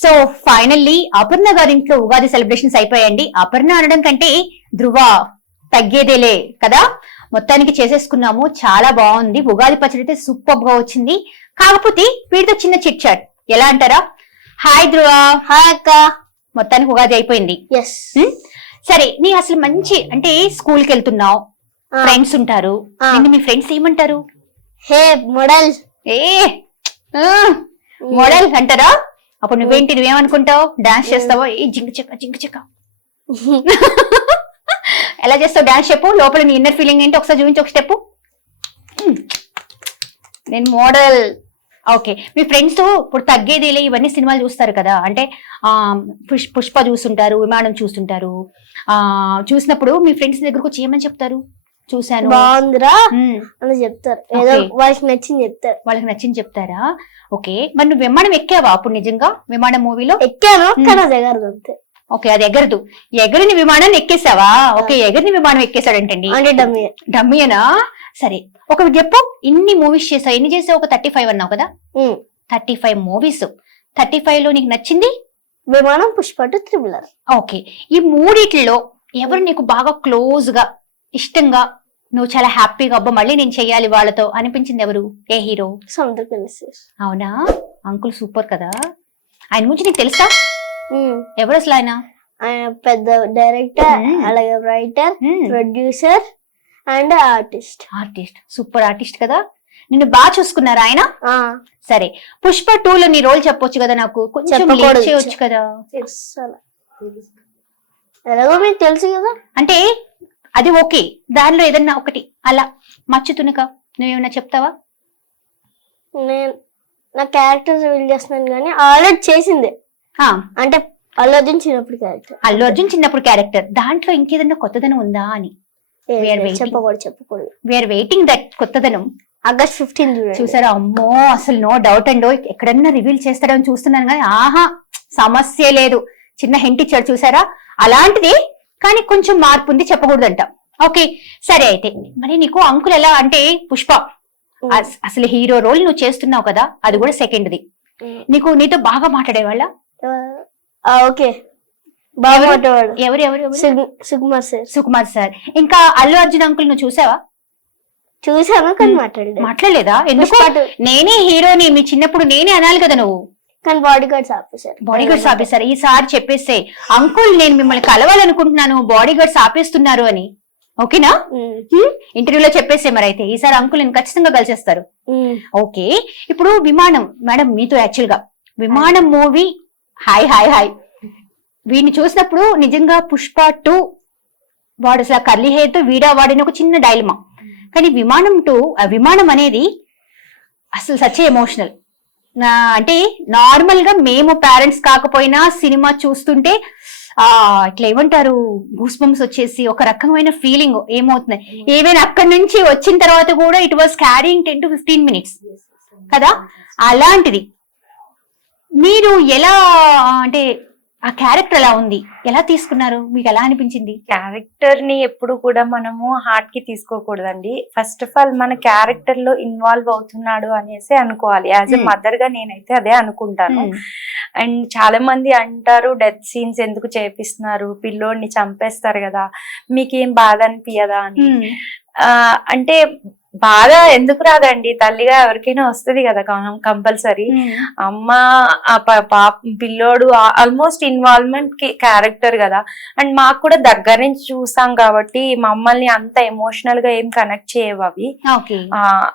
So finally Aparna గారి ఇంట్లో Ugadi celebrations అయిపోయాయండి. అపర్ణ అనడం కంటే ధృవ తగ్గేదేలే కదా, మొత్తానికి చేసేసుకున్నాము. చాలా బాగుంది. ఉగాది పచ్చడి అయితే సూపర్ గా వచ్చింది. కాకపోతే వీటితో చిన్న చిట్ చాట్ ఎలా అంటారా? హాయ్ ధృవ. హాయ్ అక్క. మొత్తానికి ఉగాది అయిపోయింది. సరే, నీ అసలు మంచి అంటే స్కూల్ కి వెళ్తున్నావు, ఫ్రెండ్స్ ఉంటారు, నిన్ను మీ ఫ్రెండ్స్ ఏమంటారు? హే మోడల్. ఏ మోడల్ అంటారా? అప్పుడు నువ్వేంటి, నువ్వేమనుకుంటావు? డాన్స్ చేస్తావా? ఏ జింక చెక్క జింక చెక్క ఎలా చేస్తావు? డాన్స్ చెప్పు. లోపల నీ ఇన్నర్ ఫీలింగ్ ఏంటి ఒకసారి చూపించి ఒక స్టెప్. నేను మోడల్. ఓకే, మీ ఫ్రెండ్స్ ఇప్పుడు తగ్గేదేలే ఇవన్నీ సినిమాలు చూస్తారు కదా, అంటే పుష్ప చూస్తుంటారు, విమానం చూస్తుంటారు. చూసినప్పుడు మీ ఫ్రెండ్స్ దగ్గరకు వచ్చి ఏమని చెప్తారు? చూసాను, బాగుందిరా అని చెప్తారు. ఏదో వాళ్ళకి నచ్చింది చెప్తారు. వాళ్ళకి నచ్చింది చెప్తారా? ఓకే, మరి నువ్వు విమానం ఎక్కావా అప్పుడు? నిజంగా విమానం మూవీలో ఎక్కాను, కానీ అది ఎగరదు అంతే. ఓకే, అది ఎగరదు. ఎగరిని విమానాన్ని ఎక్కేసావా? ఓకే, ఎగరిని విమానం ఎక్కేసాడంటండి. అంటే డమ్మీ. డమ్మీనా? సరే, ఒక చెప్పు, ఇన్ని మూవీస్ చేసావు, ఎన్ని చేసావు? ఒక 35 అన్నావు కదా. 35 మూవీస్. 35 లో నీకు నచ్చింది? విమానం, పుష్ప 2, త్రిబుల్ ఆర్. ఓకే, ఈ మూడిట్లో ఎవరు నీకు బాగా క్లోజ్ గా, ఇష్టంగా, నువ్వు చాలా హ్యాపీగా అబ్బా మళ్ళీ నేను చెయ్యాలి వాళ్ళతో అనిపించింది ఎవరు? ఏ హీరో? అవునా? అంకుల్ సూపర్ కదా. ఆయన గురించి నీకు తెలుసా? ఎవరు అసలు ఆయన? ఆయన పెద్ద డైరెక్టర్, అలాగే writer, producer and artist. Super artist కదా. నిన్ను బాగా చూసుకున్నారా ఆయన? సరే, పుష్ప 2 లో నీ రోల్ చెప్పొచ్చు కదా, నాకు కొంచెం చేయొచ్చు కదా. ఎలాగో మీకు తెలుసు కదా. అంటే అది ఓకే, దానిలో ఏదన్నా ఒకటి అలా మచ్చుతునక నువ్వేమన్నా చెప్తావా? నేను నా క్యారెక్టర్ రివీల్ చేస్తున్నాను కానీ ఆల్రెడీ చేసింది. అంటే అల్లు అర్జున్ చిన్నప్పుడు క్యారెక్టర్. దాంట్లో ఇంకేదన్నా కొత్తదనం ఉందా అని చెప్పకూడదు. వీఆర్ వెయిటింగ్ దట్ కొత్తదనం. ఆగస్ట్ 15 చూసారా? అమ్మో, అసలు నో డౌట్ అండ్ ఎక్కడన్నా రివీల్ చేస్తాడని చూస్తున్నాను కానీ ఆహా సమస్య లేదు. చిన్న హింట్ ఇచ్చాడు చూసారా? అలాంటిది, కానీ కొంచెం మార్పు ఉంది, చెప్పకూడదంట. ఓకే, సరే. అయితే మరి నీకు అంకుల్ ఎలా అంటే, పుష్ప అసలు హీరో రోల్ నువ్వు చేస్తున్నావు కదా, అది కూడా సెకండ్ది. నీతో బాగా మాట్లాడేవాళ్ళ? ఓకే, బాగా మాట్లాడేవాడు. ఎవరు? సుకుమార్ సార్. ఇంకా అల్లు అర్జున్ అంకుల్ నువ్వు చూసావా? చూసాను, కానీ మాట్లాడలేదా? ఎందుకు? నేనే హీరోని, మీ చిన్నప్పుడు నేనే అనాలి కదా నువ్వు. కానీ బాడీ గార్డ్స్ ఆపేశారు. ఈసారి చెప్పేస్తే అంకుల్ నేను మిమ్మల్ని కలవాలనుకుంటున్నాను, బాడీ గార్డ్స్ ఆపేస్తున్నారు అని. ఓకేనా? ఇంటర్వ్యూలో చెప్పేసే. మరి అయితే ఈసారి అంకుల్ నేను ఖచ్చితంగా కలిసేస్తారు. ఓకే, ఇప్పుడు విమానం మేడం మీతో యాక్చువల్ గా విమానం మూవీ హాయ్ వీడిని చూసినప్పుడు నిజంగా పుష్ప 2 వాడు అసలు కర్లీ హెయిర్ తో వాడిని ఒక చిన్న డైలమా. కానీ విమానం 2 ఆ విమానం అనేది అసలు సచ్ ఎమోషనల్. అంటే నార్మల్ గా మేము పేరెంట్స్ కాకపోయినా సినిమా చూస్తుంటే ఇట్లా ఏమంటారు, గూస్ బంప్స్ వచ్చేసి ఒక రకమైన ఫీలింగ్ ఏమవుతుంది. ఈవెన్ అక్కడి నుంచి వచ్చిన తర్వాత కూడా it was carrying 10 to 15 minutes కదా. అలాంటిది మీరు ఎలా, అంటే ఆ క్యారెక్టర్ ఎలా ఉంది, ఎలా తీసుకున్నారు, మీకు ఎలా అనిపించింది? క్యారెక్టర్ ని ఎప్పుడు కూడా మనము హార్ట్ కి తీసుకోకూడదండి. ఫస్ట్ ఆఫ్ ఆల్ మన క్యారెక్టర్ లో ఇన్వాల్వ్ అవుతున్నాడు అనేసి అనుకోవాలి. యాజ్ ఎ మదర్ గా నేనైతే అదే అనుకుంటాను. అండ్ చాలా మంది అంటారు డెత్ సీన్స్ ఎందుకు చేపిస్తున్నారు, పిల్లోడిని చంపేస్తారు కదా, మీకేం బాధ అనిపించదా అని. అంటే బాధ ఎందుకు రాదండి, తల్లిగా ఎవరికైనా వస్తుంది కదా కంపల్సరీ. అమ్మ పిల్లోడు ఆల్మోస్ట్ ఇన్వాల్వ్మెంట్ క్యారెక్టర్ కదా. అండ్ మాకు కూడా దగ్గర నుంచి చూసాం కాబట్టి మమ్మల్ని అంత ఎమోషనల్ గా ఏం కనెక్ట్ చేయవు అవి.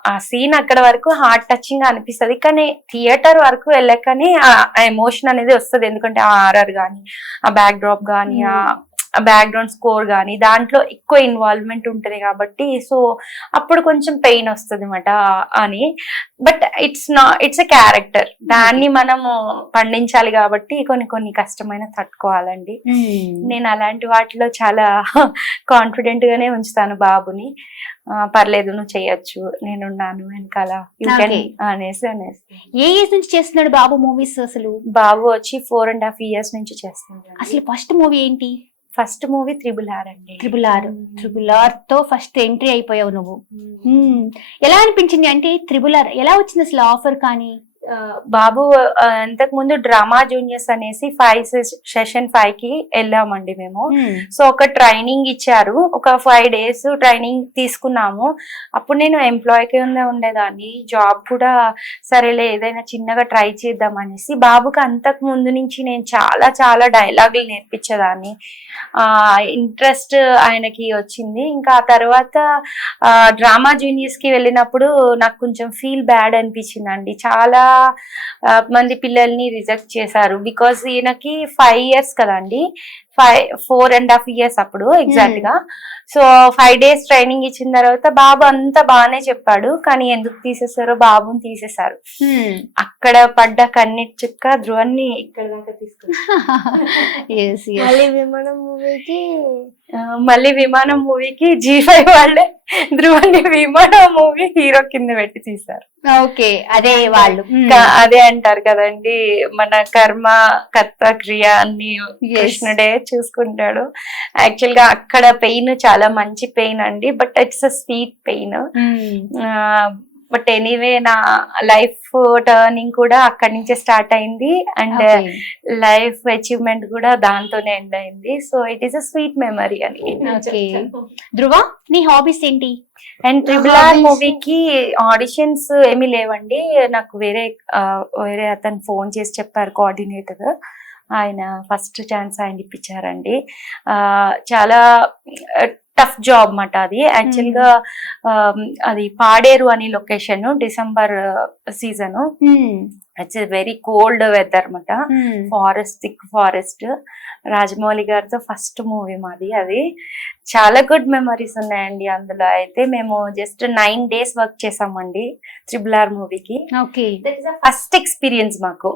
ఆ సీన్ అక్కడ వరకు హార్ట్ టచింగ్ గా అనిపిస్తుంది, కానీ థియేటర్ వరకు వెళ్ళకనే ఆ ఎమోషన్ అనేది వస్తుంది. ఎందుకంటే ఆ ఆర్ఆర్ గానీ, ఆ బ్యాక్ డ్రాప్ గానీ, ఆ బ్యాక్గ్రౌండ్ స్కోర్ గానీ దాంట్లో ఎక్కువ ఇన్వాల్వ్మెంట్ ఉంటది కాబట్టి సో అప్పుడు కొంచెం పెయిన్ వస్తుంది అన్నమాట అని. బట్ ఇట్స్ ఎ క్యారెక్టర్, దాన్ని మనము పండించాలి కాబట్టి కొన్ని కష్టమైన తట్టుకోవాలండి. నేను అలాంటి వాటిలో చాలా కాన్ఫిడెంట్ గానే ఉంచుతాను బాబుని. పర్లేదు, నువ్వు చేయొచ్చు, నేనున్నాను వెనకాల అనేసి. ఏ ఏజ్ నుంచి చేస్తున్నాడు బాబు మూవీస్? అసలు బాబు వచ్చి 4.5 years నుంచి చేస్తున్నాడు. అసలు ఫస్ట్ మూవీ ఏంటి? ఫస్ట్ మూవీ త్రిబుల్ ఆర్ అండి. త్రిబుల్ ఆర్ తో ఫస్ట్ ఎంట్రీ అయిపోయావు నువ్వు. ఎలా అనిపించింది? అంటే త్రిబుల్ ఆర్ ఎలా వచ్చింది అసలు ఆఫర్? కానీ బాబు అంతకు ముందు డ్రామా జూనియర్స్ అనేసి 5 కి వెళ్ళామండి మేము. సో ఒక ట్రైనింగ్ ఇచ్చారు, ఒక 5 days ట్రైనింగ్ తీసుకున్నాము. అప్పుడు నేను ఎంప్లాయ్ కింద ఉండేదాన్ని, జాబ్ కూడా సరేలే ఏదైనా చిన్నగా ట్రై చేద్దాం అనేసి బాబుకి అంతకు ముందు నుంచి నేను చాలా చాలా డైలాగులు నేర్పించేదాన్ని. ఇంట్రెస్ట్ ఆయనకి వచ్చింది. ఇంకా ఆ తర్వాత డ్రామా జూనియర్స్ కి వెళ్ళినప్పుడు నాకు కొంచెం ఫీల్ బ్యాడ్ అనిపించిందండి. చాలా మంది పిల్లల్ని రిజెక్ట్ చేశారు, బికాస్ ఈయనకి 5 years కదండి, 4.5 years అప్పుడు ఎగ్జాక్ట్ గా. సో 5 days ట్రైనింగ్ ఇచ్చిన తర్వాత బాబు అంతా బాగానే చెప్పాడు, కానీ ఎందుకు తీసేసారో బాబుని తీసేశారు. అక్కడ పడ్డ కన్నీటి చుక్క ధ్రువాన్ని ఇక్కడ దాకా తీసుకున్నారు. మళ్ళీ విమానం మూవీకి G5 వాళ్ళే ధ్రువాన్ని విమానం మూవీ హీరో కింద పెట్టి తీశారు. ఓకే, అదే వాళ్ళు అదే అంటారు కదండి, మన కర్మ కర్త క్రియ అన్ని కృష్ణుడే చూసుకుంటాడు. యాక్చువల్ గా అక్కడ పెయిన్ చాలా మంచి పెయిన్ అండి, but it's a sweet pain. But anyway నా లైఫ్ టర్నింగ్ కూడా అక్కడి నుంచే స్టార్ట్ అయింది, అండ్ లైఫ్ అచీవ్మెంట్ కూడా దాంతోనే ఎండ్ అయింది. So it is a sweet memory అని. ధ్రువ, నీ హాబీస్ ఏంటి? అండ్ ట్రిపుల్ ఆర్ మూవీకి ఆడిషన్స్ ఏమీ లేవండి, నాకు వేరే అతను ఫోన్ చేసి చెప్పారు, కోఆర్డినేటర్. ఆయన ఫస్ట్ ఛాన్స్ ఆయన ఇప్పించారండి. చాలా టఫ్ జాబ్ మాట అది. యాక్చువల్ గా అది పాడేరు అని location, December season. It's very cold weather మాట, ఫారెస్ట్, థిక్ ఫారెస్ట్. రాజమౌళి గారితో ఫస్ట్ మూవీ మాది అది. చాలా గుడ్ మెమరీస్ ఉన్నాయండి అందులో. అయితే మేము జస్ట్ 9 days వర్క్ చేసామండి ట్రిపుల్ ఆర్ మూవీకి. ఫస్ట్ ఎక్స్పీరియన్స్ మాకు.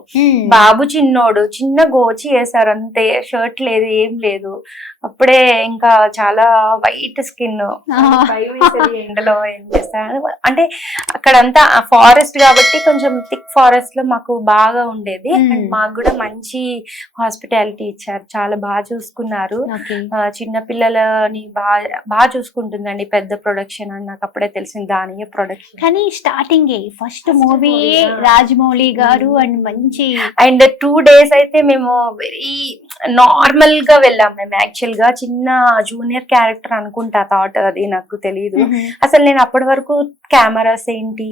బాబు చిన్నోడు, చిన్న గోచి వేసారు అంతే, షర్ట్ లేదు ఏం లేదు. అప్పుడే ఇంకా చాలా వైట్ స్కిన్, ఎండలో ఏం చేస్తాను అంటే అక్కడంతా ఫారెస్ట్ కాబట్టి కొంచెం థిక్ ఫారెస్ట్ లో మాకు బాగా ఉండేది. మాకు కూడా మంచి హాస్పిటాలిటీ ఇచ్చారు, చాలా బాగా చూసుకున్నారు. చిన్న పిల్లలని బాగా చూసుకుంటుందండి. పెద్ద ప్రొడక్షన్ అని నాకు అప్పుడే తెలిసింది, దాని ప్రొడక్షన్. కానీ స్టార్టింగ్ ఫస్ట్ మూవీ రాజమౌళి గారు అండ్ మంచి. అండ్ 2 days అయితే మేము వెరీ నార్మల్ గా వెళ్ళాం. మేము యాక్చువల్ గా చిన్న జూనియర్ క్యారెక్టర్ అనుకుంటా, థాట్ అది నాకు తెలియదు అసలు. నేను అప్పటి వరకు కెమెరాస్ ఏంటి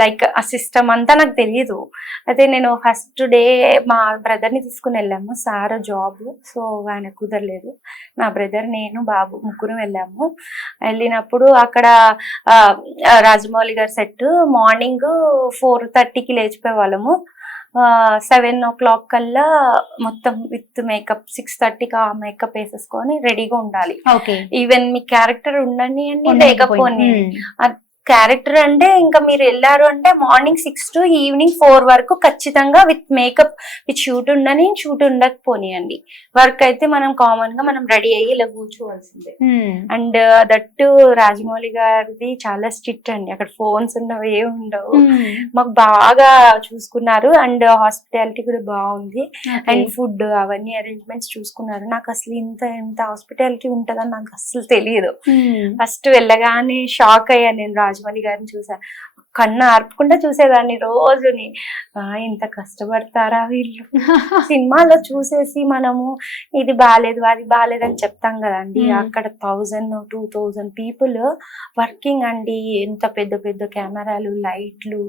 లైక్ ఆ సిస్టమ్ అంతా నాకు తెలియదు. అయితే నేను ఫస్ట్ డే మా బ్రదర్ ని తీసుకుని వెళ్ళాము, సార్ జాబ్, సో ఆయన కుదరలేదు. నా బ్రదర్, నేను, బాబు ముగ్గురు వెళ్ళాము. వెళ్ళినప్పుడు అక్కడ రాజమౌళి గారి సెట్ మార్నింగ్ 4:30కి లేచిపోయే వాళ్ళము. 7 o'clock కల్లా మొత్తం విత్ మేకప్ 6:30కి ఆ మేకప్ వేసేసుకొని రెడీగా ఉండాలి. ఈవెన్ మీ క్యారెక్టర్ ఉండని లేకపోని, క్యారెక్టర్ అంటే ఇంకా మీరు వెళ్ళారు అంటే మార్నింగ్ 6 to ఈవినింగ్ 4 వరకు ఖచ్చితంగా విత్ మేకప్, విత్ షూట్ ఉండని, షూట్ ఉండకపోనియండి. వర్క్ అయితే మనం కామన్ గా మనం రెడీ అయ్యి ఇలా కూర్చోవలసిందే. అండ్ దట్టు రాజమౌళి గారిది చాలా స్ట్రిక్ట్ అండి, అక్కడ ఫోన్స్ ఉండవు, ఏమి ఉండవు. మాకు బాగా చూసుకున్నారు, అండ్ హాస్పిటాలిటీ కూడా బాగుంది, అండ్ ఫుడ్ అవన్నీ అరేంజ్మెంట్స్ చూసుకున్నారు. నాకు అసలు ఇంత హాస్పిటాలిటీ ఉంటదని నాకు అసలు తెలియదు. ఫస్ట్ వెళ్ళగానే షాక్ అయ్యా నేను, రాజమౌళి గారిని చూసా, కన్ను ఆర్పకుండా చూసేదాన్ని రోజుని. ఇంత కష్టపడతారా వీళ్ళు? సినిమాలో చూసేసి మనము ఇది బాగాలేదు అది బాగాలేదు అని చెప్తాం కదండి, అక్కడ 1000-2000 పీపుల్ వర్కింగ్ అండి. ఎంత పెద్ద పెద్ద కెమెరాలు, లైట్లు,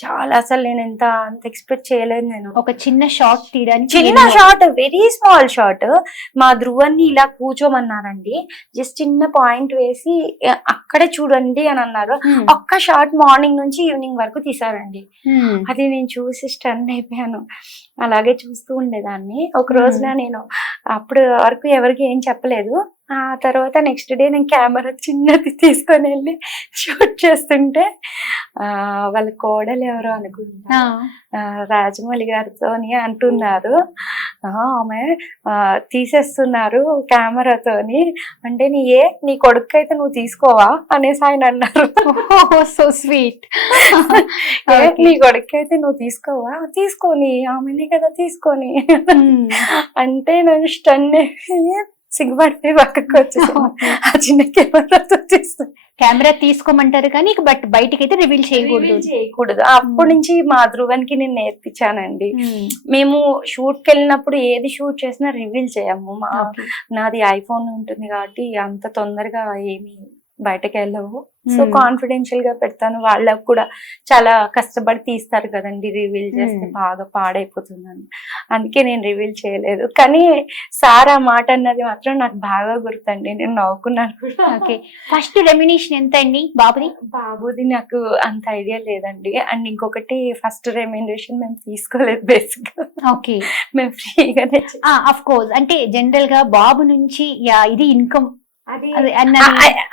చాలా అసలు నేను అంత ఎక్స్పెక్ట్ చేయలేదు. నేను ఒక చిన్న షాట్ తీయడానికి, చిన్న షాట్, వెరీ స్మాల్ షాట్, మా ధ్రువాన్ని ఇలా కూర్చోమన్నారండి, జస్ట్ చిన్న పాయింట్ వేసి అక్కడే చూడండి అని అన్నారు. ఒక్క షాట్ మార్నింగ్ నుంచి ఈవినింగ్ వరకు తీసారండి. అది నేను చూసి స్టన్ అయిపోయాను. అలాగే చూస్తూ ఉండేదాన్ని. ఒక రోజున నేను అప్పుడు వరకు ఎవరికి ఏం చెప్పలేదు. ఆ తర్వాత నెక్స్ట్ డే నేను కెమెరా చిన్నది తీసుకొని వెళ్ళి షూట్ చేస్తుంటే వాళ్ళ కోడలు ఎవరో అనుకుంటా రాజమౌళి గారితోని అంటున్నారు, ఆమె తీసేస్తున్నారు కెమెరాతోని అంటే, నీ కొడుకు అయితే నువ్వు తీసుకోవా అనేసి ఆయన అన్నారు. So sweet. నీ కొడుకు అయితే నువ్వు తీసుకోవా? తీసుకొని, ఆమెనే కదా తీసుకొని అంటే నన్ను స్టన్ సిగ్గుపడిపోయి పక్కకు వచ్చేసాను. ఆ చిన్న కెమెరాతో తీస్తాను. కెమెరా తీసుకోమంటారు కానీ బట్ బయటికి అయితే రివీల్ చేయకూడదు. చేయకూడదు. అప్పటి నుంచి మా ధ్రువన్కి నేను నేర్పించానండి. మేము షూట్ కి వెళ్ళినప్పుడు ఏది షూట్ చేసినా రివీల్ చేయము. నాది ఐఫోన్ ఉంటుంది కాబట్టి అంత తొందరగా ఏమి బయటకు వెళ్ళవు. సో కాన్ఫిడెన్షియల్ గా పెడతాను. వాళ్ళకు కూడా చాలా కష్టపడి తీస్తారు కదండి, రివీల్ చేస్తే బాగా పాడైపోతుందని. అందుకే నేను రివీల్ చేయలేదు. కానీ సార్ ఆ మాట అన్నది మాత్రం నాకు బాగా గుర్తండి. నేను నవ్వుకున్నాను కూడా. ఓకే, ఫస్ట్ రెమ్యునేషన్ ఎంత అండి బాబుది? బాబుది నాకు అంత ఐడియా లేదండి. అండ్ ఇంకొకటి ఫస్ట్ రెమ్యునరేషన్ మేము తీసుకోలేదు బేసిక్ గా. ఓకే, మేము ఫ్రీగానే ఆఫ్ కోర్స్. అంటే జనరల్ గా బాబు నుంచి ఇది ఇన్కమ్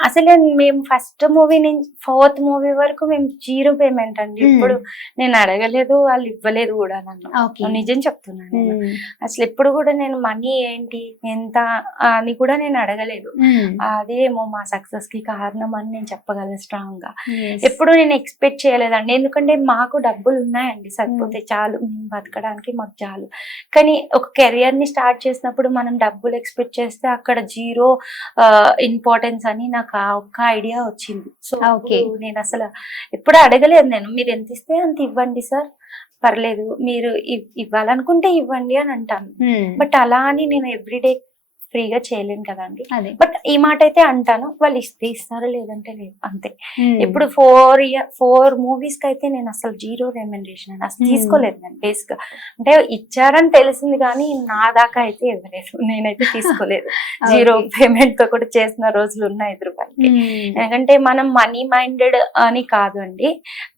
అసలు మేము ఫస్ట్ మూవీ నుంచి 4th మూవీ వరకు మేము 0 పేమెంట్ అండి. ఇప్పుడు నేను అడగలేదు, వాళ్ళు ఇవ్వలేదు కూడా నన్ను. నిజం చెప్తున్నాను. అసలు ఎప్పుడు కూడా నేను మనీ ఏంటి ఎంత అని కూడా నేను అడగలేదు. అదేమో మా సక్సెస్ కి కారణం అని నేను చెప్పగలను స్ట్రాంగ్ గా. ఎప్పుడు నేను ఎక్స్పెక్ట్ చేయలేదండి. ఎందుకంటే మాకు డబ్బులు ఉన్నాయండి, సరిపోతే చాలు, మేము బతకడానికి మాకు చాలు. కానీ ఒక కెరియర్ ని స్టార్ట్ చేసినప్పుడు మనం డబ్బులు ఎక్స్పెక్ట్ చేస్తే అక్కడ 0 ఇంపార్టెన్స్ అని నాకు ఆ ఒక్క ఐడియా వచ్చింది. సో నేను అసలు ఎప్పుడు అడగలేదు. నేను మీరు ఎంత ఇస్తే అంత ఇవ్వండి సార్, పర్లేదు, మీరు ఇవ్వాలనుకుంటే ఇవ్వండి అని అంటాను. బట్ అలా అని నేను ఎవ్రీడే ఫ్రీగా చేయలేను కదండి. బట్ ఈ మాట అయితే అంటాను, వాళ్ళు ఇస్తే ఇస్తారు, లేదంటే లేదు, అంతే. ఇప్పుడు 4 మూవీస్ కి అయితే నేను అసలు 0 రెమ్యునరేషన్ అని అసలు తీసుకోలేదు నేను బేసిక్ గా. అంటే ఇచ్చారని తెలిసింది కానీ నా దాకా అయితే ఇవ్వలేదు, నేనైతే తీసుకోలేదు. 0 పేమెంట్ తో కూడా చేసిన రోజులు ఉన్నాయి రూపాయలకి. ఎందుకంటే మనం మనీ మైండెడ్ అని కాదు అండి,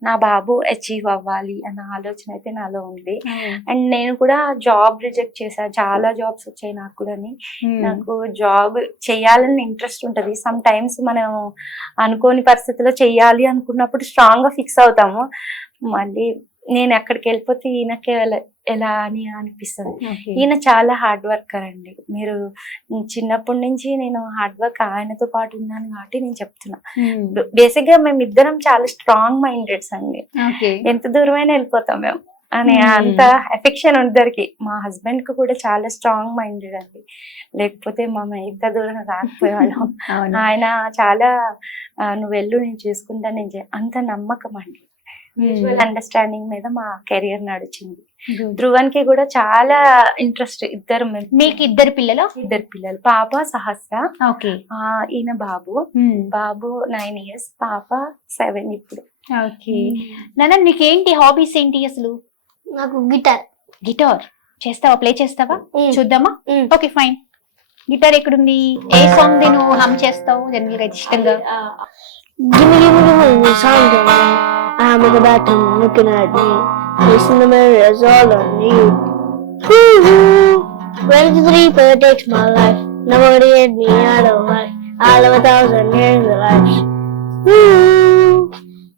నా బాబు అచీవ్ అవ్వాలి అన్న ఆలోచన అయితే నాలో ఉంది. అండ్ నేను కూడా జాబ్ రిజెక్ట్ చేశా, చాలా జాబ్స్ వచ్చాయి నాకు కూడా. నాకు జాబ్ చేయాలని ఇంట్రెస్ట్ ఉంటది. సమ్ టైమ్స్ మనం అనుకోని పరిస్థితిలో చెయ్యాలి అనుకున్నప్పుడు స్ట్రాంగ్ గా ఫిక్స్ అవుతాము. మళ్ళీ నేను ఎక్కడికి వెళ్ళిపోతే ఈయనకే ఎలా అని అనిపిస్తుంది. ఈయన చాలా హార్డ్ వర్కర్ అండి. మీరు చిన్నప్పటి నుంచి నేను హార్డ్ వర్క్ ఆయనతో పాటు ఉన్నాను కాబట్టి నేను చెప్తున్నా. బేసిక్ గా మేము ఇద్దరం చాలా స్ట్రాంగ్ మైండెడ్స్ అండి. ఎంత దూరమైనా వెళ్ళిపోతాం మేము అని, అంత ఎఫెక్షన్ ఇద్దరికి. మా హస్బెండ్ కి కూడా చాలా స్ట్రాంగ్ మైండెడ్ అండి, లేకపోతే మేము ఇంత దూరం రాకపోయేవాళ్ళం. ఆయన చాలా నువ్వు వెళ్ళు, నేను చూసుకుంటా, నేను అంత నమ్మకం అండి. మ్యూచువల్ అండర్స్టాండింగ్ మీద మా కెరియర్ నడిచింది. ధ్రువన్కి కూడా చాలా ఇంట్రెస్ట్. ఇద్దరు. మీకు ఇద్దరు పిల్లలు? 2 పిల్లలు. పాప సహస్ర, ఈయన బాబు. బాబు 9 years, పాప 7 ఇప్పుడు. ఓకే నాన్న, నీకేంటి హాబీస్ ఏంటి అసలు? నాకు గిటార్ చేస్తావా? ప్లే చేస్తావా? చూద్దామా? Okay fine. గిటార్ ఎక్కడుంది? ఏ సాంగ్ నువ్వు హమ్ చేస్తావు జనరల్ గా ఇష్టంగా? I'm in the bathroom looking at me, facing the mirror is all on you. When the reaper takes my life, nobody hit me out of life. I live 1,000 years of life.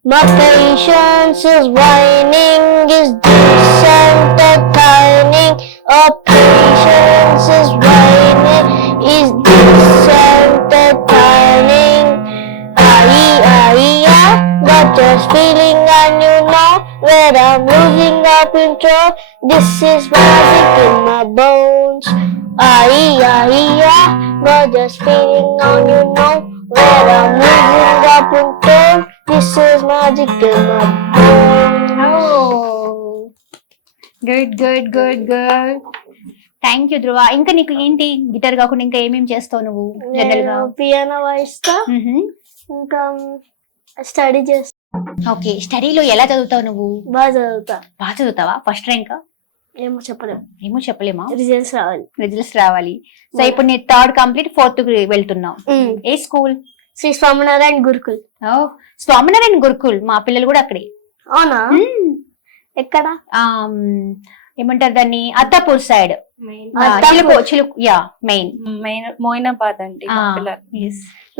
My patience is waning, is desensitizing. Oh, patience is waning, is desensitizing. Got just feeling and you know where I'm losing up control. This is magic in my bones. Got just feeling and you know where I'm losing up control. This is magic in my bones. Good. Thank you Dhruva. ఇంకా నీకు ఏంటి guitar కాకుండా ఇంకా ఏమేమి చేస్తావు నువ్వు general గా? Piano వాయిస్తా, ఇంకా స్టడీ చేస్తా. ఓకే, స్టడీలో ఎలా చదువుతావు నువ్వు? బాగా చదువుతావా? First rank? ఏమో చెప్పలేమా? రిజల్ట్స్ రావాలి. సో ఇప్పుడు నీ 3rd కంప్లీట్ 4th వెళ్తున్నావు. ఏ స్కూల్? శ్రీ స్వామినారాయణ గురుకుల్. స్వామినారాయణ గురుకుల్ మా పిల్లలు కూడా అక్కడే. అవునా? ఎక్కడ? ఏమంటారు దాన్ని? అత్తాపూర్ సైడ్. మెయిన్ మోయినాబాద్ అండి.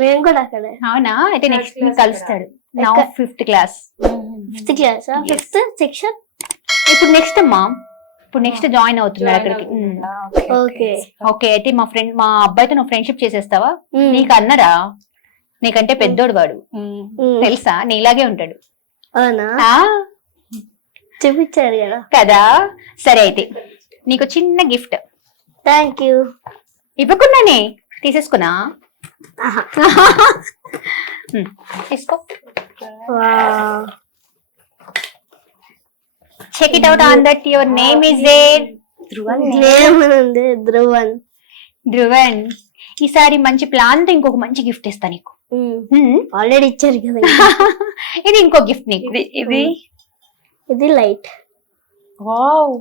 మేము కూడా అక్కడే. అవునా? అయితే నెక్స్ట్ కలుస్తాడు. నా 5th క్లాస్. 5th section. ఇప్పుడు నెక్స్ట్ అమ్మా, ఇప్పుడు నెక్స్ట్ జాయిన్ అవుతున్నాడు అక్కడికి. ఓకే, అయితే మా అబ్బాయితో నువ్వు ఫ్రెండ్షిప్ చేసేస్తావా? నీకు అన్నరా? నీకంటే పెద్దోడు వాడు, తెలుసా? నీలాగే ఉంటాడు. అవునా? చూపించారు కదా. సరే అయితే నీకు చిన్న గిఫ్ట్. Thank you. ఇవ్వకుండానే తీసేసుకున్నా ఆహా. తీసుకో. Wow. Check it out on that your name is there. ఏమనుంది ధ్రువన్. ధ్రువన్, ఈసారి మంచి ప్లాన్ తో ఇంకొక మంచి గిఫ్ట్ ఇస్తా నీకు. ఆల్రెడీ ఇచ్చారు కదా. ఇది ఇంకో గిఫ్ట్ నీకు. ఇది ఇది లైట్. వావ్,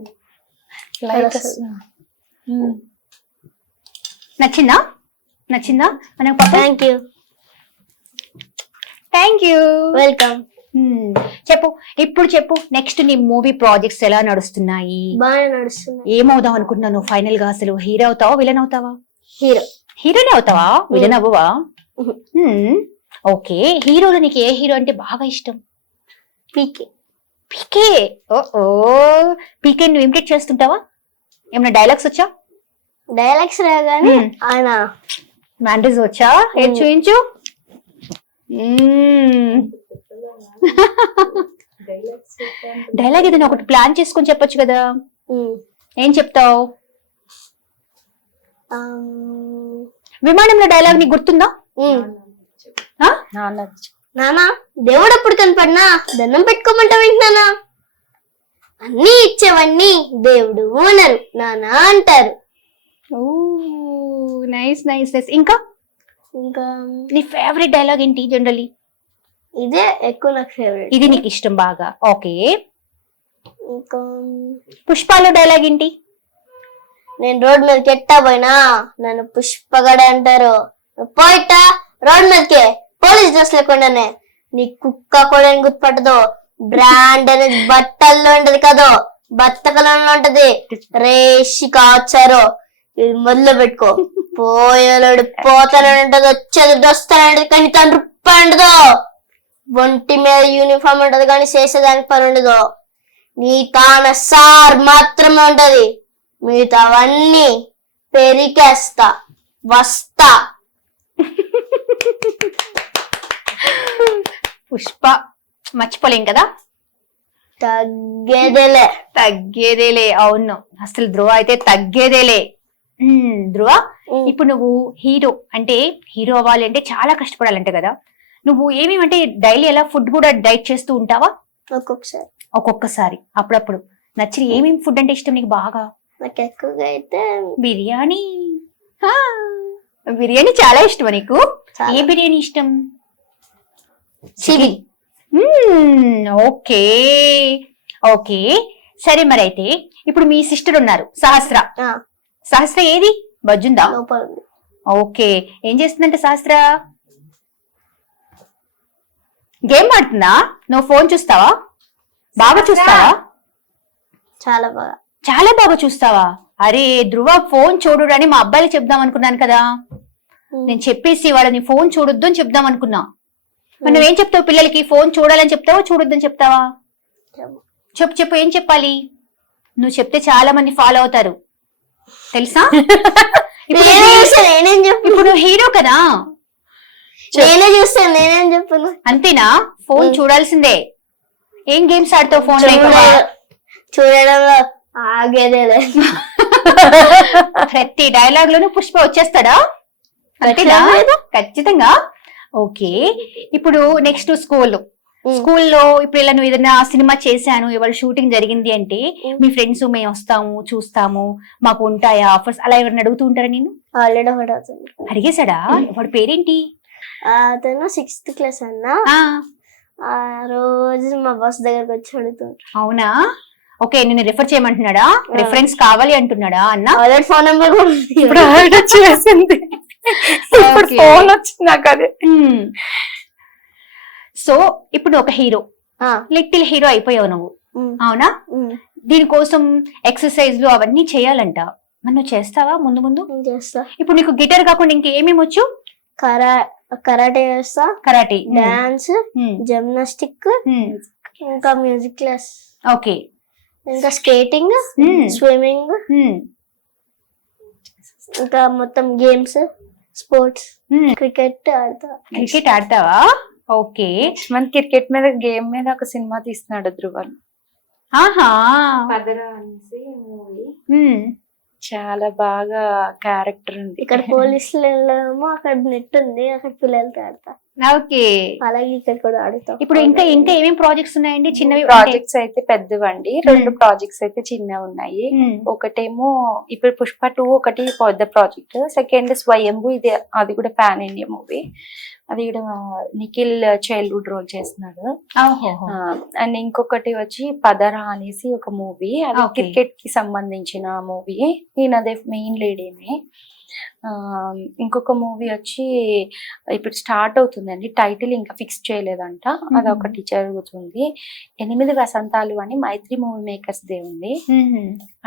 నచ్చిందా? నచ్చిందా మనకు పాప? Thank you. వెల్కమ్. చెప్పు, ఇప్పుడు చెప్పు, నెక్స్ట్ నీ మూవీ ప్రాజెక్ట్స్ ఎలా నడుస్తున్నాయి? బాగా నడుస్తున్నాయి. ఏమవుదాం అనుకుంటున్నాను ఫైనల్ గా? అసలు హీరో అవుతావా, విలన్ అవుతావా? హీరో. హీరోనే అవుతావా, విలన్ అవ్వవా? ఓకే, హీరోలో నీకు ఏ హీరో అంటే బాగా ఇష్టం? పీకే. పీకే. ఓ పీకే నువ్వు ఇమిటేట్ చేస్తుంటావా? ఏమైనా డైలాగ్స్ వచ్చా? డైలాగ్స్ రాగానే ఆయన మ్యాండేజ్ వచ్చా? ఏం చూయించు. డైలాగ్ ఏదైనా ఒకటి ప్లాన్ చేసుకొని చెప్పొచ్చు కదా. ఏం చెప్తావు? విమానంలో డైలాగ్ నీకు గుర్తుందా? నానా దేవుడు అప్పుడు కనపడినా దండం పెట్టుకోమంటా వింటున్నానా? అన్ని ఇచ్చేవన్నీ దేవుడు అనరు, నానా అంటారు. Nice nice nice. ఇంకా ఇంకా నీ ఫేవరెట్ డైలాగ్ ఏంటి జనరలీ? ఇదే ఎక్కువ నాకు ఫేవరెట్. ఇది నీకు ఇష్టం బాగా. ఓకే, ఇంకా పుష్పాలో డైలాగ్ ఏంటి? నేను రోడ్ మీదకి ఎట్టా పోయినా నన్ను పుష్పగడ అంటారు. పోయిట్టా రోడ్ మీదకి పోలీస్ డ్రెస్ లేకుండానే. నీ కుక్క కూడా ఏం గుర్తుపట్టదు. బ్రాండ్ అనేది బట్టల్లో ఉంటది కదా, బత్తకలంలో ఉంటది. రేషి కాచారు, ఇది మొదలు పెట్టుకో. పోయేలోడు పోతానే ఉంటది, వచ్చేది వస్తానే ఉంటది, కానీ తను రూపాయి ఉండదు. ఒంటి మీద యూనిఫామ్ ఉంటది కానీ చేసేదానికి పని ఉండదు. నీ తాన సార్ మాత్రమే ఉంటది, మిగతావన్నీ పెరికేస్తా వస్తా. పుష్ప మర్చిపోలేం కదా. తగ్గేదేలే. తగ్గేదేలే, అవును. అసలు ధ్రువ అయితే తగ్గేదేలే. ధ్రువ, ఇప్పుడు నువ్వు హీరో అంటే, హీరో అవ్వాలి అంటే చాలా కష్టపడాలంటే కదా. నువ్వు ఏమేమంటే డైలీ ఎలా ఫుడ్ కూడా డైట్ చేస్తూ ఉంటావా? ఒక్కొక్కసారి అప్పుడప్పుడు. నచ్చిన ఏమేమి ఫుడ్ అంటే ఇష్టం నీకు బాగా? నాకు ఎక్కువగా అయితే బిర్యానీ. బిర్యానీ చాలా ఇష్టమా నీకు? ఏ బిర్యానీ ఇష్టం? ఓకే ఓకే, సరే. మరి అయితే ఇప్పుడు మీ సిస్టర్ ఉన్నారు సహస్ర. సహస్ర ఏది? బజ్జుందా? ఓకే, ఏం చేస్తుందంటే సహస్ర? గేమ్ ఆడుతుందా? నువ్వు ఫోన్ చూస్తావా? బాగా చూస్తావా? చాలా బాగా. చాలా బాగా చూస్తావా? అరే ధ్రువ, ఫోన్ చూడు అని మా అబ్బాయిలు చెప్దాం అనుకున్నాను కదా. నేను చెప్పేసి వాళ్ళని ఫోన్ చూడొద్దు అని చెప్దాం అనుకున్నా. మరి నువ్వేం చెప్తావు పిల్లలకి? ఫోన్ చూడాలని చెప్తావా, చూడొద్దని చెప్తావా? చెప్పు చెప్పు, ఏం చెప్పాలి? నువ్వు చెప్తే చాలా మంది ఫాలో అవుతారు తెలుసా. ఇప్పుడు నువ్వు హీరో కదా, నేనే చూస్తాను, నేనేం చెప్పను. అంతేనా? ఫోన్ చూడాల్సిందే. ఏం గేమ్స్ ఆడతావు ఫోన్? చూడడంలో ఆగేదేలే. ప్రతి డైలాగ్ లోనూ పుష్ప వచ్చేస్తాడా? అంతేనా? ఖచ్చితంగా. ఓకే, ఇప్పుడు నెక్స్ట్ స్కూల్లో ఇప్పుడు ఇలా నువ్వు ఏదైనా సినిమా చేశాను, ఇవాళ షూటింగ్ జరిగింది అంటే మీ ఫ్రెండ్స్ మేము వస్తాము చూస్తాము, మాకు ఉంటాయా ఆఫర్స్, అలా ఎవరిని అడుగుతూ ఉంటారా? నేను ఆల్రెడీ అడిగేశాడా? వాడి పేరేంటి? అతను 6th క్లాస్ అన్నా. ఆ రోజు మా బాస్ దగ్గరకు వచ్చి అడుగుతాడు. అవునా? ఓకే, నేను రిఫర్ చేయమంటున్నాడా? రిఫరెన్స్ కావాలి అంటున్నాడా అన్న? ఆల్రెడీ ఫోన్ నెంబర్ చేసింది. ఫోన్ వచ్చింది నాకు అదే. సో ఇప్పుడు ఒక హీరో, లిటిల్ హీరో అయిపోయావు నువ్వు, అవునా? దీనికోసం ఎక్సర్సైజ్లు అవన్నీ చేయాలంట. మరి నువ్వు చేస్తావా? ముందు ముందు చేస్తా. ఇప్పుడు నీకు గిటార్ కాకుండా ఇంకేమేమి వచ్చు? కరాటే చేస్తా, కరాటే, డాన్స్, జిమ్నాస్టిక్, ఇంకా మ్యూజిక్ క్లాస్. ఓకే, ఇంకా స్కేటింగ్, స్విమ్మింగ్, ఇంకా మొత్తం గేమ్స్, స్పోర్ట్స్, క్రికెట్ ఆడతా. క్రికెట్ ఆడతావా? ఓకే, మన క్రికెట్ మీద గేమ్ మీద ఒక సినిమా తీస్తున్నాడు ధ్రువన్. ఆహా, చాలా బాగా క్యారెక్టర్ ఉంది. ఇక్కడ పోలీసులు వెళ్ళామో అక్కడ నెట్ ఉంది, అక్కడ పిల్లలతో ఆడతా. ఓకే, అలాగే ఇక్కడ కూడా ఆడుతాం. ఇప్పుడు ఇంకా ఇంకా ఏమేమి ప్రాజెక్ట్స్ ఉన్నాయండి? చిన్నవి ప్రాజెక్ట్స్ అయితే పెద్దవండి, 2 ప్రాజెక్ట్స్ అయితే చిన్నవి ఉన్నాయి. ఒకటేమో ఇప్పుడు పుష్ప 2 ఒకటి పెద్ద ప్రాజెక్ట్, సెకండ్ స్వయంభూ, ఇది అది కూడా పాన్ ఇండియా మూవీ. అది కూడా నిఖిల్ చైల్డ్హుడ్ రోల్ చేస్తున్నాడు. అండ్ ఇంకొకటి వచ్చి పదరా అనేసి ఒక మూవీ, అది క్రికెట్ కి సంబంధించిన మూవీ, నేను అదే మెయిన్ లేడీని. ఇంకొక మూవీ వచ్చి ఇప్పుడు స్టార్ట్ అవుతుందండి, టైటిల్ ఇంకా ఫిక్స్ చేయలేదంట, అదొకటి జరుగుతుంది. 8 వసంతాలు అని మైత్రి మూవీ మేకర్స్ దే ఉంది.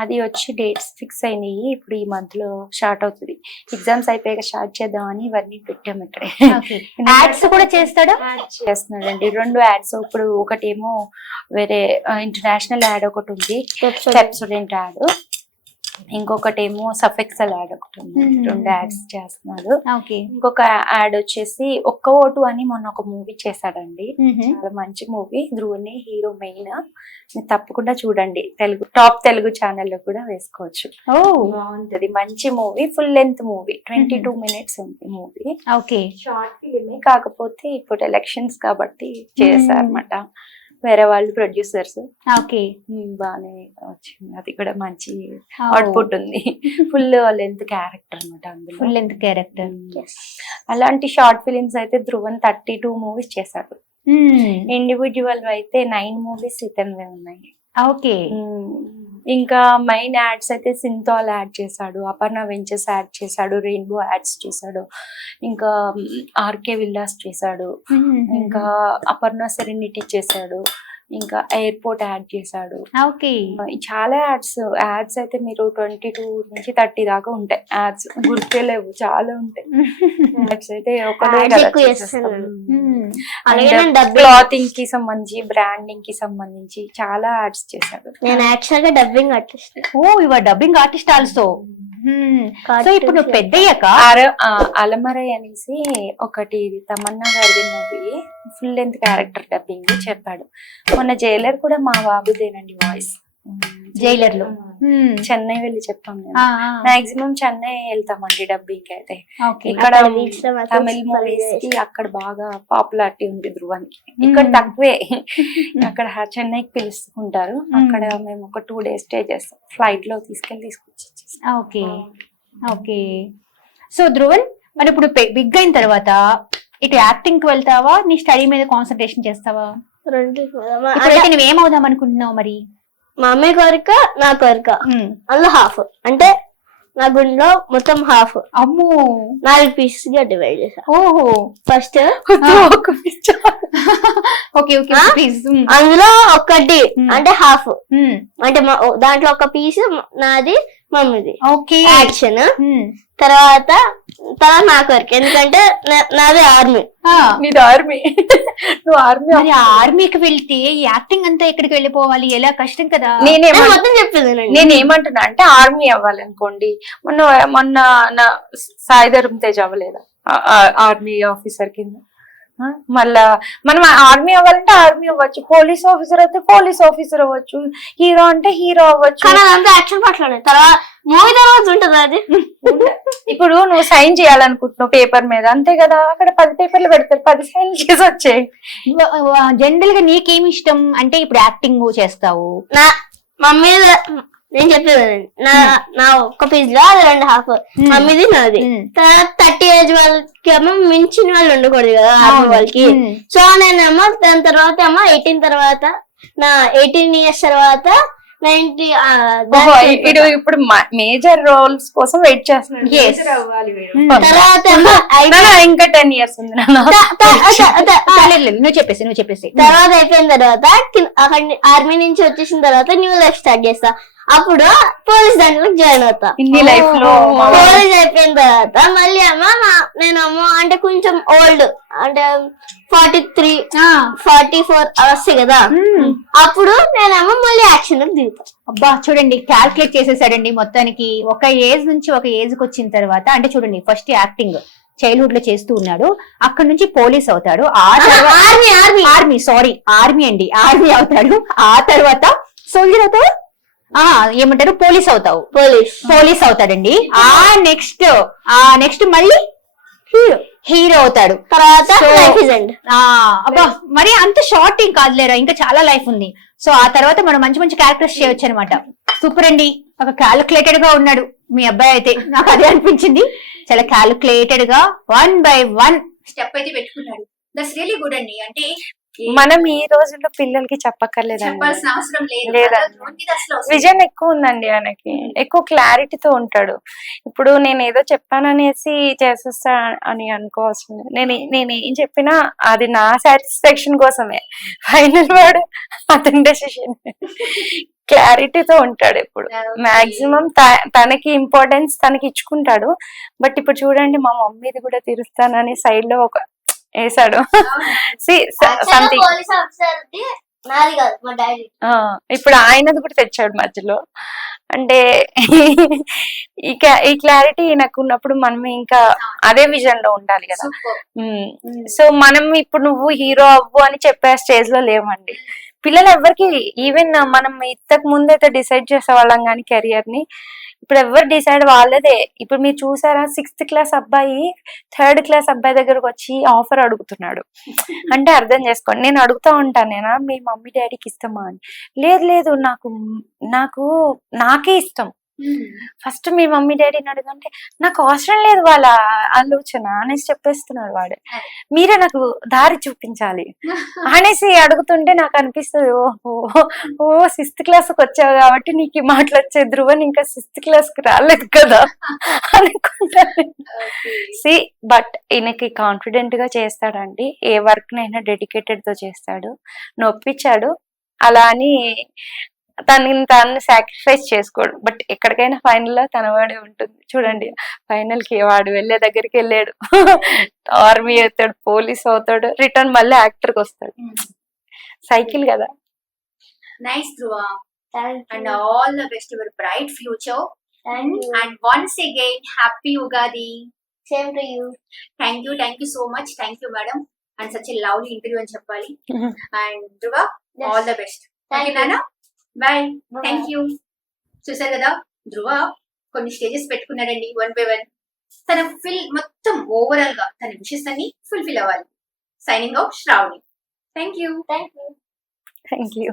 అది వచ్చి డేట్స్ ఫిక్స్ అయినాయి, ఇప్పుడు ఈ మంత్ లో స్టార్ట్ అవుతుంది. ఎగ్జామ్స్ అయిపోయాక స్టార్ట్ చేద్దామని ఇవన్నీ పెట్టాము ఇక్కడే. యాడ్స్ కూడా చేస్తాడా? చేస్తున్నాడండి 2 యాడ్స్. ఇప్పుడు ఒకటేమో వేరే ఇంటర్నేషనల్ యాడ్ ఒకటి ఉంది, పెప్సోడెంట్ యాడ్, ఇంకొకటేమో సఫెక్సల్ యాడ్ ఒకటి ఉంది. 2 యాడ్స్ చేస్తున్నాడు. ఇంకొక యాడ్ వచ్చేసి ఒక్క ఓటు అని మొన్న ఒక మూవీ చేశాడండి, చాలా మంచి మూవీ. ధ్రువనే హీరో మెయిన్, తప్పకుండా చూడండి. టాప్ తెలుగు ఛానల్లో కూడా వేసుకోవచ్చు, బాగుంటది. మంచి movie, full length movie, 22 minutes ఉంది మూవీ. షార్ట్ ఫిలిమే, కాకపోతే ఇప్పుడు ఎలక్షన్స్ కాబట్టి చేశారన్నమాట వేరే వాళ్ళు ప్రొడ్యూసర్స్. బానే వచ్చింది, అది కూడా మంచి అవుట్పుట్ ఉంది. ఫుల్ లెంత్ క్యారెక్టర్ అనమాట, అందులో ఫుల్ లెంత్ క్యారెక్టర్. అలాంటి షార్ట్ ఫిలిమ్స్ అయితే ధ్రువన్ 32 మూవీస్ చేశాడు. ఇండివిజువల్ అయితే 9 మూవీస్ ఇతనివే ఉన్నాయి. ఇంకా మెయిన్ యాడ్స్ అయితే సింథాల్ యాడ్ చేశాడు, అపర్ణ వెంచర్స్ యాడ్ చేశాడు, రెయిన్బో యాడ్స్ చేశాడు, ఇంకా ఆర్కే విల్లాస్ చేశాడు, ఇంకా అపర్ణ సెరెనిటీ చేశాడు, ఇంకా ఎయిర్పోర్ట్ యాడ్ చేశాడు. చాలా యాడ్స్ అయితే మీరు 22 నుంచి 30 దాకా ఉంటాయి. యాడ్స్ గుర్తే లేవు, చాలా ఉంటాయి యాడ్స్ అయితే. క్లాతింగ్ కి సంబంధించి, బ్రాండింగ్ కి సంబంధించి చాలా యాడ్స్ చేశాడు. నేను యాక్చువల్ గా dubbing artist. Dubbing artist also. So ఇప్పుడు నువ్వు పెద్దయ్యాక అలమరై అనేసి ఒకటి తమన్నా గారి movie full length character dubbing చెప్పాడు. మొన్న జైలర్ కూడా మా బాబుదేనండి వాయిస్. జైలర్ లో చెన్నై వెళ్ళి చెప్పాం, మాక్సిమం చెన్నై వెళ్తామండి డబ్బింగ్ అయితే. ఇక్కడ తమిళ మూవీస్ కి అక్కడ బాగా పాపులారిటీ ఉంది ధ్రువానికి, ఇక్కడ తక్కువే. అక్కడ చెన్నైకి పిలుచుకుంటారు, అక్కడ మేము ఒక 2 days స్టే చేస్తాం, ఫ్లైట్ లో తీసుకొచ్చేస్తాం. సో ధ్రువన్, మరి ఇప్పుడు బిగ్ అయిన తర్వాత ఇటు యాక్టింగ్ కి వెళ్తావా, నీ స్టడీ మీద కాన్సన్ట్రేషన్ చేస్తావా? నువ్వేమవుదాం అనుకుంటున్నావు మరి? మా అమ్మాయి కోరిక, నా కోరిక, అందులో హాఫ్. అంటే నా గుండెలో మొత్తం హాఫ్. అమ్మో, 4 pieces గా డివైడ్ చేసా. ఫస్ట్ అందులో ఒకటి అంటే హాఫ్, అంటే దాంట్లో ఒక పీస్ నాది, మమ్మీది యాక్షన్. తర్వాత నా కోరిక, ఎందుకంటే నాది ఆర్మీ. నువ్వు ఆర్మీకి వెళ్తే యాక్టింగ్ అంతా ఎక్కడికి వెళ్ళిపోవాలి, ఎలా కష్టం కదా. మొత్తం చెప్పింది. నేనేమంటున్నా అంటే ఆర్మీ అవ్వాలనుకోండి, మొన్న నా సాయిధరం తేజ్ అవ్వలేదా ఆర్మీ ఆఫీసర్ కింద? మళ్ళా మనం ఆర్మీ అవ్వాలంటే ఆర్మీ అవ్వచ్చు, పోలీస్ ఆఫీసర్ అయితే పోలీస్ ఆఫీసర్ అవ్వచ్చు, హీరో అంటే హీరో అవ్వచ్చు. యాక్షన్ మాట్లాడే తర్వాత మూవీ తర్వాత ఉంటది అది. ఇప్పుడు నువ్వు సైన్ చేయాలనుకుంటున్నావు పేపర్ మీద, అంతే కదా, అక్కడ 10 పేపర్లు పెడతారు, 10 సైన్లు చేసి వచ్చాయి. జనరల్ గా నీకేమి ఇష్టం అంటే ఇప్పుడు యాక్టింగ్ చేస్తావు? మమ్మీ నేను చెప్పేది, నా ఒక్క పీస్ లో అది 2.5, మమ్మీది నాది. తర్వాత 30 ఏజ్ వాళ్ళకి ఏమో మించిన వాళ్ళు ఉండకూడదు కదా ఆర్మీ వాళ్ళకి. సో నేనేమో దాని తర్వాత ఏమో 18 తర్వాత, నా 18 years తర్వాత 90. ఇప్పుడు మేజర్ రోల్స్ కోసం వెయిట్ చేస్తున్నాడు. తర్వాత ఇంకా 10 years ఉంది. నువ్వు చెప్పేసి తర్వాత అయిపోయిన తర్వాత ఆర్మీ నుంచి వచ్చేసిన తర్వాత న్యూ లైఫ్ స్టార్ట్ చేస్తా. అప్పుడు పోలీస్ దాంట్లో జాయిన్ అవుతా. లైఫ్ లో పోలీస్ అయిపోయిన తర్వాత మళ్ళీ నేనేమో అంటే కొంచెం ఓల్డ్, అంటే 43, 44 వస్తాయి కదా, అప్పుడు నేనేమో మళ్ళీ యాక్షన్ దిగుతా. అబ్బా చూడండి, క్యాల్కులేట్ చేసేసాడండి మొత్తానికి. ఒక ఏజ్ నుంచి ఒక ఏజ్ కి వచ్చిన తర్వాత, అంటే చూడండి, ఫస్ట్ యాక్టింగ్ చైల్డ్హుడ్ లో చేస్తూ ఉన్నాడు, అక్కడ నుంచి పోలీస్ అవుతాడు, ఆ తర్వాత ఆర్మీ అవుతాడు, ఆ తర్వాత సోల్జర్ అవుతాడు, ఏమంటారు, పోలీస్ అవుతావు, పోలీస్ అవుతాడండి. నెక్స్ట్ మళ్ళీ హీరో అవుతాడు. తర్వాత So, లైఫ్ ఇస్ ఎండ్. అబ్బా మరి అంత షార్ట్ ఏం కాదులేరా, ఇంకా చాలా లైఫ్ ఉంది. సో ఆ తర్వాత మనం మంచి మంచి క్యారెక్టర్స్ చేయొచ్చు అనమాట. సూపర్ అండి, ఒక క్యాలిక్యులేటెడ్ గా ఉన్నాడు మీ అబ్బాయి అయితే, నాకు అదే అనిపించింది. చాలా క్యాలిక్యులేటెడ్ గా 1 by 1 స్టెప్ అయితే పెట్టుకున్నాడు. దట్స్ రియలీ గుడ్ అండి. అంటే మనం ఈ రోజుల్లో పిల్లలకి చెప్పక్కర్లేదండి, చెప్పాల్సిన అవసరం లేదు. లేదండి. అదొకటి అసలు అవసరం విజన్ ఎక్కువ ఉందండి ఆయనకి, ఎక్కువ క్లారిటీతో ఉంటాడు. ఇప్పుడు నేను ఏదో చెప్పాననేసి చేసేస్తా అని అనుకోవాల్సింది. నేను ఏం చెప్పినా అది నా సాటిస్ఫాక్షన్ కోసమే, ఫైనల్ వాడు అతని డెసిషన్. క్లారిటీతో ఉంటాడు ఎప్పుడు, మాక్సిమం తనకి ఇంపార్టెన్స్ తనకి ఇచ్చుకుంటాడు. బట్ ఇప్పుడు చూడండి, మా మమ్మీది కూడా తీరుస్తానని సైడ్ లో ఒక వేసాడు. సంథింగ్ పోలీస్ ఆఫీసర్ నాది కాదు, మా డాడీ. ఇప్పుడు ఆయనది కూడా తెచ్చాడు మధ్యలో. అంటే ఈ క్లారిటీ నాకు ఉన్నప్పుడు మనం ఇంకా అదే విజన్ లో ఉండాలి కదా. సో మనం ఇప్పుడు నువ్వు హీరో అవ్వు అని చెప్పే స్టేజ్ లో లేవండి పిల్లలు ఎవరికి. ఈవెన్ మనం ఇంతకు ముందు అయితే డిసైడ్ చేసేవాళ్ళం కానీ కెరియర్ ని, ఇప్పుడు ఎవరు డిసైడ్ వాళ్ళదే. ఇప్పుడు మీరు చూసారా, 6th క్లాస్ అబ్బాయి 3rd క్లాస్ అబ్బాయి దగ్గరకు వచ్చి ఆఫర్ అడుగుతున్నాడు. అంటే అర్థం చేసుకోండి. నేను అడుగుతా ఉంటాను, నేనా మీ మమ్మీ డాడీకి ఇష్టమా అని. లేదు లేదు, నాకే ఇష్టం. ఫస్ట్ మీ మమ్మీ డాడీని అడుగుంటే నాకు అవసరం లేదు వాళ్ళ ఆలోచన అనేసి చెప్పేస్తున్నాడు వాడు. మీరే నాకు దారి చూపించాలి అనేసి అడుగుతుంటే నాకు అనిపిస్తుంది, ఓ 6th క్లాస్కి వచ్చావు కాబట్టి నీకు ఈ మాటలు వచ్చే, ధ్రువన్ ఇంకా 6th క్లాస్కి రాలేదు కదా అనుకుంటాను. బట్ ఈయనకి కాన్ఫిడెంట్ గా చేస్తాడండి, ఏ వర్క్ నైనా డెడికేటెడ్ తో చేస్తాడు. నొప్పించాడు అలా అని తను సాక్రిఫైస్ చేసుకోడు. బట్ ఎక్కడికైనా ఫైనల్ లో తన వాడే ఉంటుంది. చూడండి, ఫైనల్ కి వాడు వెళ్ళే దగ్గరికి వెళ్ళాడు, ఆర్మీ అవుతాడు, పోలీస్ అవుతాడు, రిటర్న్ మళ్ళీ యాక్టర్ కి వస్తాడు. సైకిల్ కదా. Nice Dhruva, and all the best your bright future. And once again, happy Ugadi. Same to you. Thank you so much. Thank you, madam. And such a lovely interview అని చెప్పాలి. And Dhruva, all the best. Okay, Nana? Bye. Thank you. చూసారు కదా, ధ్రువ కొన్ని stages పెట్టుకున్నాడండి 1 by 1. తన మొత్తం overall గా తన wishes అన్ని ఫుల్ఫిల్ అవ్వాలి. Signing out, Shravani. Thank you. Thank you.